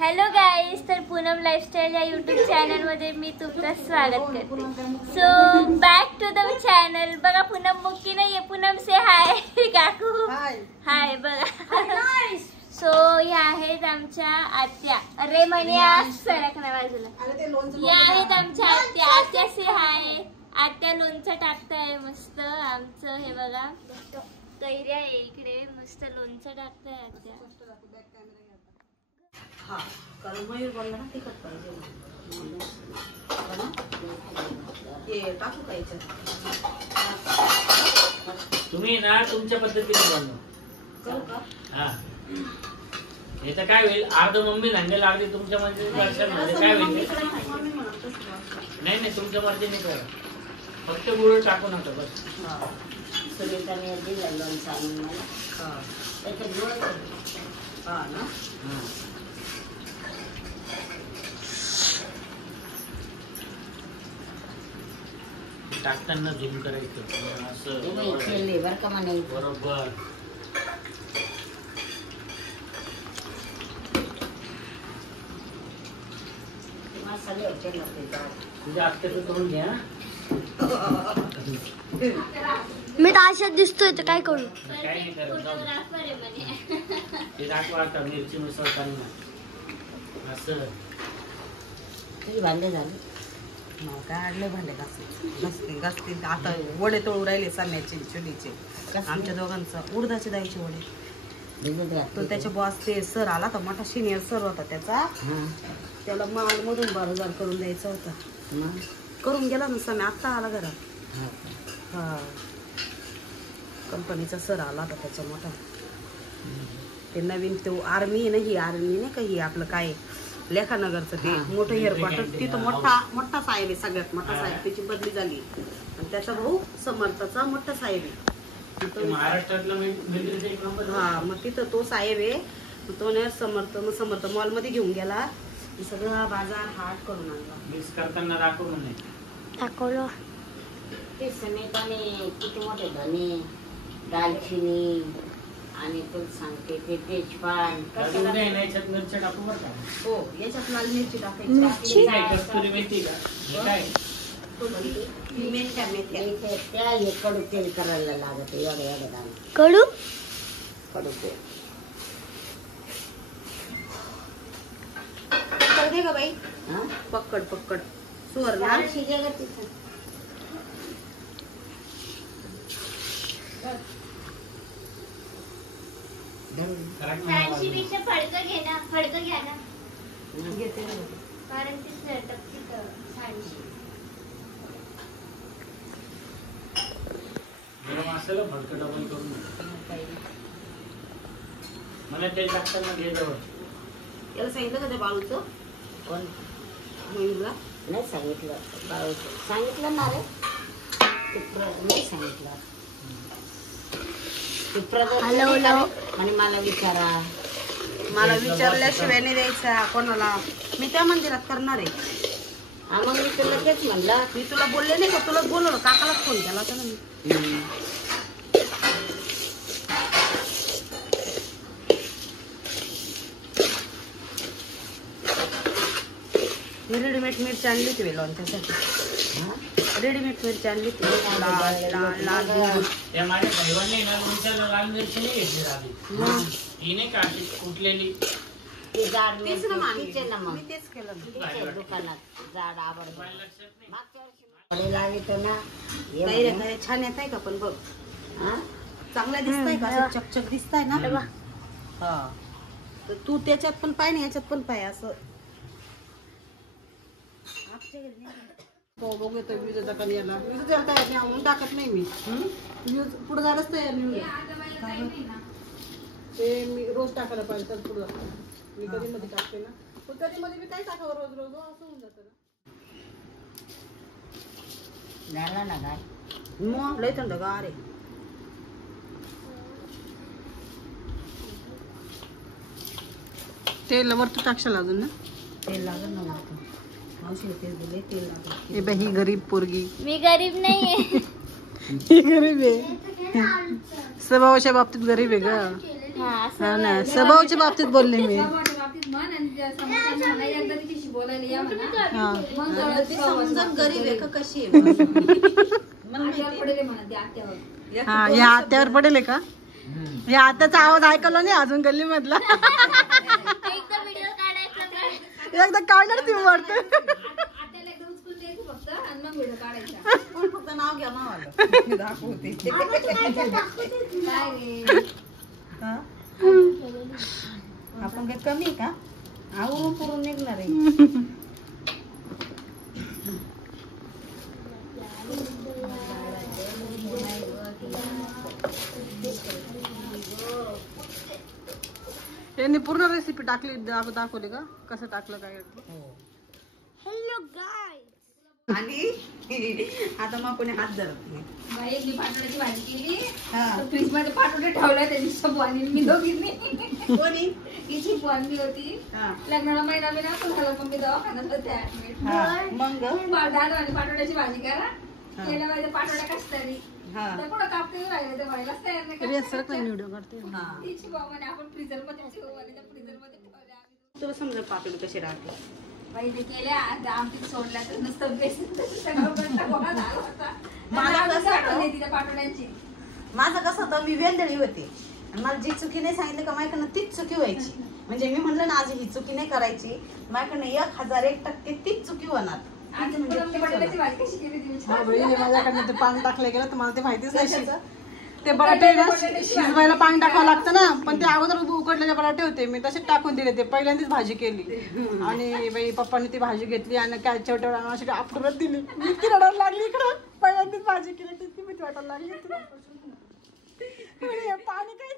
Hello guys, तर Poonam lifestyle या YouTube channel मध्ये मी तुमचं स्वागत करते. So back to the channel. बघा पूनम मुक्की नाहीये. पूनम से हाय काकू. हाय बघा. सो ह्या आहेत आमच्या आत्या. अरे म्हणे सरक ना बाजूला. या आहेत आमच्या आत्या. आत्या से हाय. आत्या लोणचं टाकताय मस्त. आमचं हे बघा कैऱ्या आहे इकडे. मस्त लोणचं टाकताय आत्या. हाँ, कल मयूर बोलला ना तिखट पाहिजे. ये टाकू का याच्यात? तुम्ही ना तुमच्या पद्धतीने बनवा. करू का? हा. याचं काय होईल? अर्ध मम्मी सांगेल, अर्धी तुमच्या मध्ये काय होईल? नाही तुमच्या मर्जीने करा. फक्त गुळ टाकू नका बस. सुनीताने दिलं लोणचं आणून मला. हा. त्याच्यात गुळ हा ना. टाकताना झूम करायचं असं बरोबर. तुझ्या आत्याचं करून घ्या. मी तर अशात दिसतोय तर काय करू? काय नाही करत. ते दाखवा आता मिरची मिसळताना असं. तुझी भांडे झाले काढले. भांडे घासतील आता. वडे तळू राहिले साम्याचे चुलीचे. आमच्या दोघांचं उडदाचे डाळीचे वडे. तो त्याच्या बॉस ते सर आला तर मोठा सिनियर सर होता त्याचा. त्याला माल मधून बाजार करून द्यायचा होता. करून गेला ना साम्या. आत्ता आला घरात. हा, कंपनीचा सर आला होता त्याचा मोठा. ते नवीन तो आर्मी आहे ना. ही आर्मी नाही का, ही आपलं काय लेखानगरचं ते मोठं हेअरक्वार्टर. तिथं मोठा साहेब आहे. सगळ्यात मोठा साहेब. त्याची बदली झाली. आणि त्याचा भाऊ समर्थाचा मोठा साहेब आहे महाराष्ट्रातला. हा, मग तिथं तो साहेब आहे. तो समर्थ मॉल मध्ये घेऊन गेला. सगळा बाजार हाट करून आणला. मिक्स करताना दाखवलं. ते समेताने किती मोठे धने, दालचिनी आणि तुला सांगते ते तेजपान. याच्यात मिरच्या टाकू बरं का? हो, याच्यात लाल मिरची टाकायची. कस्तुरी मेथी का? काय मेथ्या त्या हे कडू तेल करायला लागत. एवढं दाणे कडू तेल. दे का बाई. हा, पक्कड सुवर्ण शिजेल तिथं. फडकं घ्या ना. घेते ना. कारण ती सांडशी. मसाला फडकं डबल करून मला तेल टाकताना घे जवळ. याला सांगितलं का त्या बाळूचं? कोण मयूरला नाही सांगितलं. सांगितलं ना रे. नाही सांगितलं. आणि मला विचारा. मला विचारल्याशिवाय नाही द्यायचा कोणाला. मी त्या मंदिरात करणार आहे. मग मी तुला तेच म्हणलं. मी तुला बोलले नाही का? तुलाच बोलवलं. काकालाच फोन केला होता ना मी. मी रेडीमेड मिरची आणली होती लोणच्यासाठी. रेडीमेड मिरची आणली होती. लाल त्या माझ्या भाईवांनी ना लोणच्याला लाल मिरची नाही घेतली राहिली. ही नाही का अशी कुटलेली. ते जाड तेच ना ना मग मी तेच केलं. दुकानात जाड आवडत. मागच्या वर्षी लावितो ना. छान येत आहे का? पण बघ चांगला दिसतंय का? असं चकचक दिसतंय ना. हा, तर तू त्याच्यात पण पाय ना याच्यात पण पाय. असं बघतोय विजेचा कधी याला. विजेचा काय आणून टाकत नाही मी. पुढे जायलाच तयार नाही. ते मी रोज टाकायला पाहिजे. तर पुढे मी कधी मध्ये टाकते ना. पण कधी मध्ये मी काय टाकावं रोज असं होऊन जातं ना. झाला ना काय मग लय थंड गार आहे. तेल वरती टाकशाल अजून ना. तेल लागल ना. हे बाई, ही गरीब पोरगी. मी गरीब नाहीये. ही गरीब आहे. स्वभावाच्या बाबतीत गरीब आहे ग. हा ना, स्वभावाच्या बाबतीत बोलले मी. हा. ती समजून गरीब आहे का कशी आहे हा या आत्यावर पडेल आहे का? या आत्याचा आवाज ऐकला नाही अजून गल्ली मधला. एकदा व्हिडिओ काढायचा एकदा काढणार ती वाटतं. फक्त नाव घ्या नाव दाखवते हा? आपण काय कमी आहे का? आवरून पुरून निघणार आहे. यांनी पूर्ण रेसिपी टाकली दाखवली का कसं टाकलं काय? हॅलो गाय आणि आता मग कोणी हात धरत नाही. मी पाटोड्याची भाजी केली हा. फ्रीज मध्ये पाटोडे ठेवल्या त्याची शंभू आणि मी दोघींनी कोणी तिची बनली होती हा. लग्नाला महिना बिना असं झालं पण मी दवाखान्यात होते ऍडमिट हा. मग दादा आणि पाटोड्याची भाजी करा केलं पाहिजे पाटोड्या कस तरी हा. तर कुठं कापते राहिले ते व्हायलाच तयार नाही तरी असं सरक नाही व्हिडिओ काढते. हा. तिची भाऊ म्हणे आपण फ्रीजर मध्ये ठेवू आणि त्या फ्रीजर मध्ये ठेवल्या आम्ही तुला समजा पातळी कशी राहते. बाई ते केल्या आता आमची सोडल्या तर नुसतं बेसन सगळं बंद गोळा झाला होता मला कसं आठवण तिच्या पाटोड्यांची माझं कसं होतं मी वेंदळी होते आणि मला जी चुकी नाही सांगितलं का माझ्याकडनं तीच चुकी व्हायची. म्हणजे मी म्हणलं ना आज ही चुकी नाही करायची माझ्याकडनं 1001% तीच चुकी होणार. आमच्या पुरणपोळी बटाट्याची भाजी कशी केली ती हा विचार. बहिणी माझ्याकडनं ते पाणी टाकलं गेलं तर मला ते माहितीच नाही. कशाचं? ते बटाटे ना शिजवायला पाणी टाकावं लागतं ना पण ते अगोदर उकडलेले बटाटे होते मी तसेच टाकून दिले. ते पहिल्यांदाच भाजी केली आणि बाई पप्पाने ती भाजी घेतली आणि काय चवटेवर अशी आपटूरच दिली. मी ती रडायला लागली इकडं पहिल्यांदाच भाजी केली तितकी भीती वाटायला लागली. पाणी काही